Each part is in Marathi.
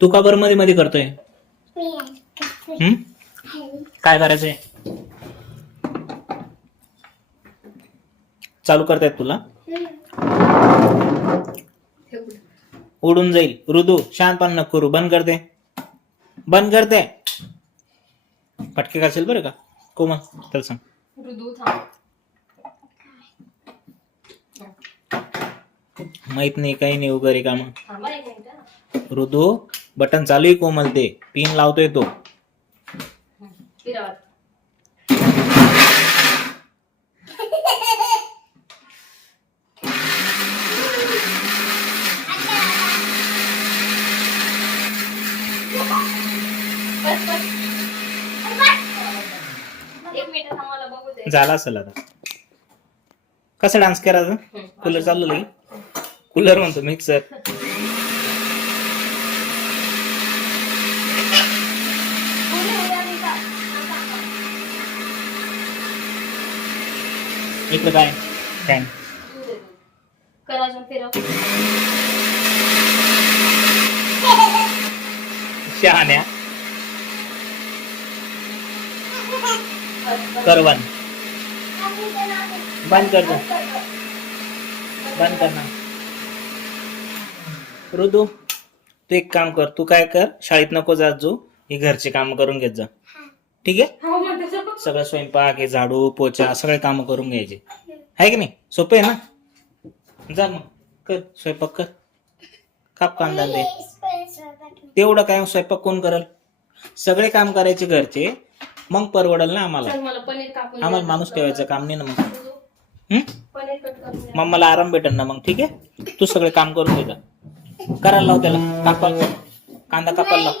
तू का बरं मध्ये मध्ये करतोय? काय करायचंय? चालू करतायत तुला? उडून जाईल. ऋतू शांतपण नको करू. बंद करते. बंद करते. फटके घालशील बरं का कोमल. तर सांग. माहित नाही काही नाही वगैरे काम. ऋतू बटन चालू आहे कोमल. ते पिन लावतोय तो. झाला असेल आता. कसा डान्स करायचा? कूलर चालू नाही. कूलर म्हणतो मिक्सर. इकडे काय फॅन शहाण्या करवन. बंद कर. बंद कर ना. ऋतू तू एक काम कर. तू काय कर, शाळेत नको जात जो. हे घरचे काम करून घेत जा. ठीक आहे? सगळं स्वयंपाक, हे झाडू पोचा सगळे काम करून घ्यायचे. आहे की नाही? सोपे आहे ना? जा मग कर स्वयंपाक कर. काप कांदा दे. तेवढं काय स्वयंपाक कोण करल? सगळे काम करायचे घरचे. मग परवडल ना आम्हाला. आम्हाला माणूस ठेवायचं काम नाही ना मग. मग मला आराम भेटेल ना मग. ठीक आहे? तू सगळे काम करून घे जा. करायला लाव त्याला. कापायला कांदा कापायला लाव.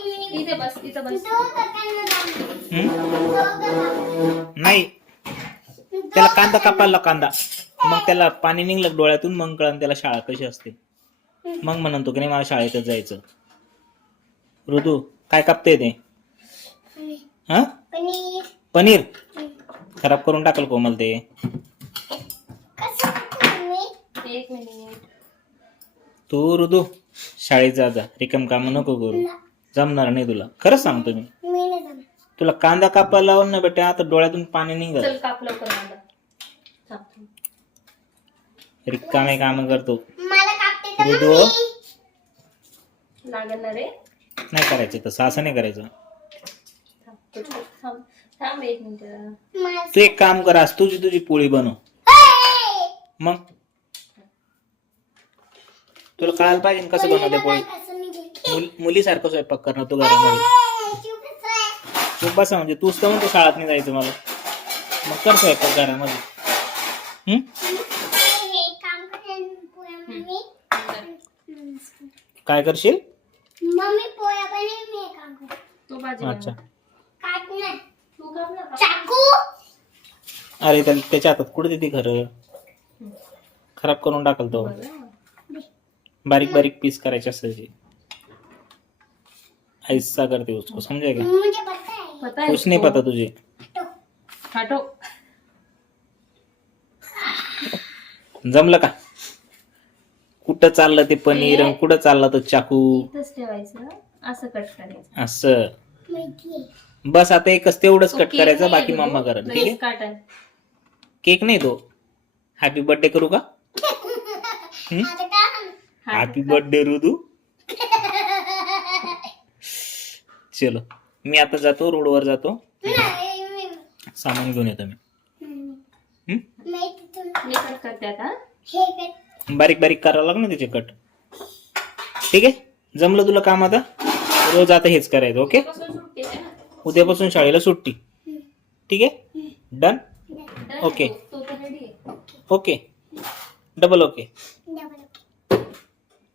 नाही त्याला कांदा कापायला लाव. कांदा मग त्याला पाणी निघलं डोळ्यातून. मग कळण त्याला शाळा कशी असते. मग म्हणतो की नाही मला शाळेतच जायचं. ऋतू काय कापते ते? हा पनीर. खराब करून टाकल कोमल ते. तू ऋतू शाळेत जा जा. रिकाम काम नको करू. जमणार नाही तुला. खरंच सांगतो मी. तुला कांदा कापायला लावून ना बेटा. आता डोळ्यातून पाणी निघत. रिकामे काम करतो ऋतू. नाही करायचं तसं. असं नाही करायचं. तू एक काम कर. आज तुझी पोळी बनव. मग तुला कळायला पाहिजे कसं बनवते पोळी. मुलीसारखं स्वयंपाक करणं तू घरामध्ये. तू बसा म्हणजे तूच तर म्हणतो शाळेत नाही जायचं मला. मग कर स्वयंपाक घरामध्ये. काय करशील? अच्छा. अरे त्याच्या हातात कुठे देते खरं. खराब करून टाकल तो. बारीक बारीक पीस करायचे असते. ऐसा करते उसको. समझे क्या? कुछ नहीं पता तुझे. जमलं का? कुठं चाललं ते पनीर. कुठं चाललं तो चाकू. असं बस. आता एकच तेवढंच कट करायचं. बाकी मम्मा करत. ठीक आहे? केक नाही तो. हॅपी बर्थडे करू का? हॅपी बर्थडे ऋतू. चलो मी आता जातो. रोडवर जातो. सामान घेऊन येतो मी. बारीक बारीक करावं लागणार त्याचे कट. ठीक आहे? जमलं तुला काम आता? रोज आता हेच करायचं. ओके? उद्यापासून शाळेला सुट्टी. ठीक आहे? Done. Okay okay. Double okay.